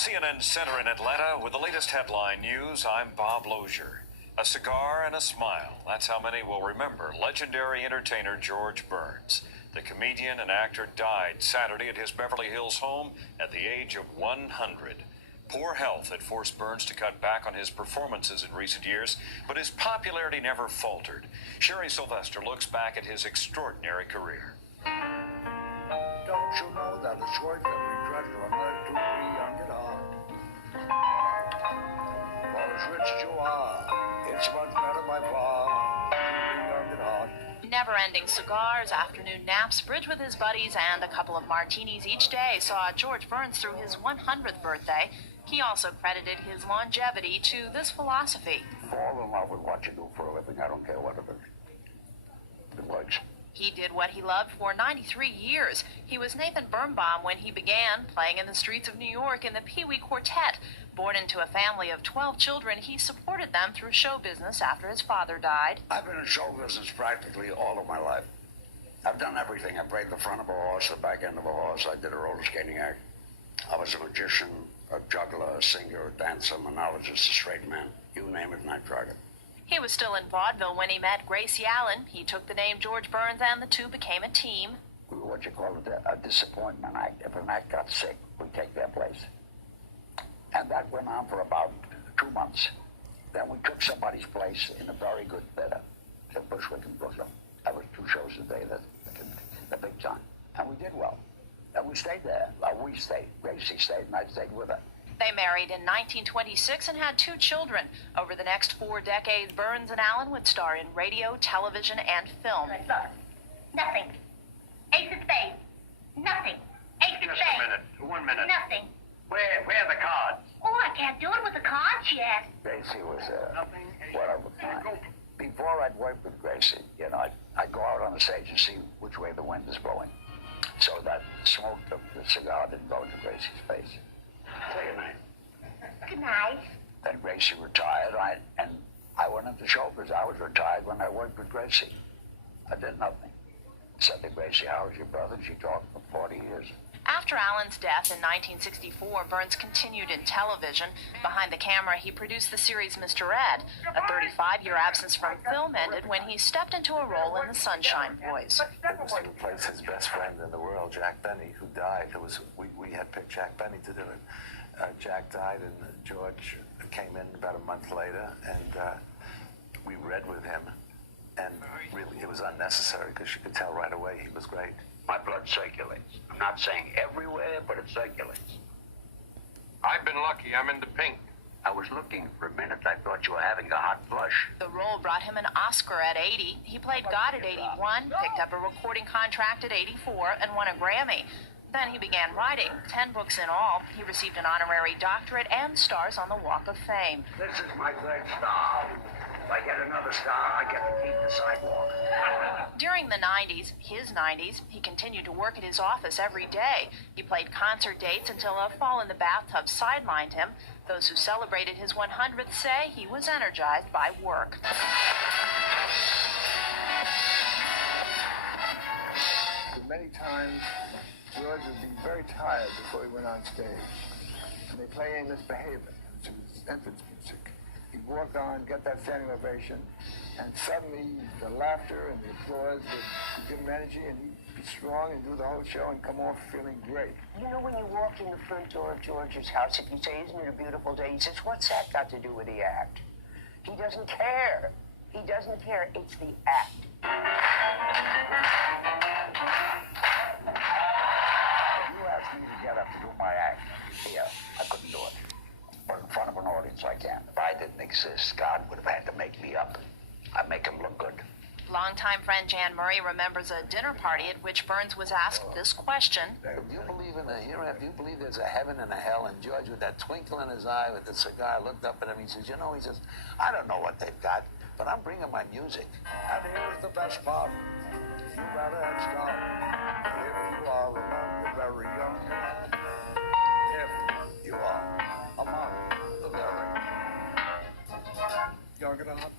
CNN Center in Atlanta with the latest headline news. I'm Bob Lozier. A cigar and a smile. That's how many will remember legendary entertainer George Burns. The comedian and actor died Saturday at his Beverly Hills home at the age of 100. Poor health had forced Burns to cut back on his performances in recent years, but his popularity never faltered. Sherry Sylvester looks back at his extraordinary career. Don't you know that the choice of regret will let to be young at heart? For as rich you are, it's much better by far to be young at heart. Never-ending cigars, afternoon naps, bridge with his buddies, and a couple of martinis each day saw George Burns through his 100th birthday. He also credited his longevity to this philosophy. Fall in love with what you do for a living. I don't care what it is. It works. He did what he loved for 93 years. He was Nathan Birnbaum when he began playing in the streets of New York in the Pee Wee Quartet. Born into a family of 12 children, he supported them through show business after his father died. I've been in show business practically all of my life. I've done everything. I played the front of a horse, the back end of a horse. I did a roller skating act. I was a magician, a juggler, a singer, a dancer, a monologist, a straight man. You name it, and I tried it. He was still in vaudeville when he met Gracie Allen. He took the name George Burns, and the two became a team. We were what you call a disappointment act. If an act got sick, we'd take their place. And that went on for about 2 months. Then we took somebody's place in a very good theater in Bushwick and Brooklyn. That was 2 shows a day, the big time. And we did well. And we stayed there. We stayed. Gracie stayed, and I stayed with her. They married in 1926 and had 2 children. Over the next 4 decades, Burns and Allen would star in radio, television, and film. Look, nothing. Ace of spades. Nothing. Ace of Just spades. a minute. 1 minute. Nothing. Where are the cards? Oh, I can't do it with the cards yet. Gracie was Nothing. what I would find. Before I'd work with Gracie, I'd go out on the stage and see which way the wind is blowing. So that smoke of the cigar didn't go into Gracie's face. Say good night. Good night. Then Gracie retired, and I went into show business. I was retired when I worked with Gracie. I did nothing. Said to Gracie, "How was your brother?" She talked for 40 years. After Allen's death in 1964, Burns continued in television. Behind the camera, he produced the series Mr. Ed. A 35-year absence from film ended when he stepped into a role in The Sunshine Boys. It was to replace his best friend in the world, Jack Benny, who died. We had picked Jack Benny to do it. Jack died, and George came in about a month later, and we read with him. And really, it was unnecessary because you could tell right away he was great. My blood circulates. I'm not saying everywhere, but it circulates. I've been lucky. I'm into pink. I was looking for a minute. I thought you were having a hot flush. The role brought him an Oscar at 80. He played God at 81, picked up a recording contract at 84, and won a Grammy. Then he began writing, 10 books in all. He received an honorary doctorate and stars on the Walk of Fame. This is my 3rd star. If I get another star, I get to keep the sidewalk. During the 90s, his 90s, he continued to work at his office every day. He played concert dates until a fall in the bathtub sidelined him. Those who celebrated his 100th say he was energized by work. Many times, George would be very tired before he went on stage. And they play English Behavior, which was entrance music. He'd walk on, get that standing ovation, and suddenly the laughter and the applause would give him energy, and he'd be strong and do the whole show and come off feeling great. You know, when you walk in the front door of George's house, if you say, "Isn't it a beautiful day?" he says, "What's that got to do with the act?" He doesn't care. He doesn't care. It's the act. You asked me to get up to do my act here. I couldn't do it. But in front of an audience, I can. If I didn't exist, God would have had to make me up. I'd make him look good. Longtime friend Jan Murray remembers a dinner party at which Burns was asked this question. Do you believe in a hereafter? Do you believe there's a heaven and a hell? And George, with that twinkle in his eye, with the cigar, looked up at him. He says, he says, "I don't know what they've got, but I'm bringing my music." And here's the best part. You got a head start. If you are among the very young. If you are among the very young enough.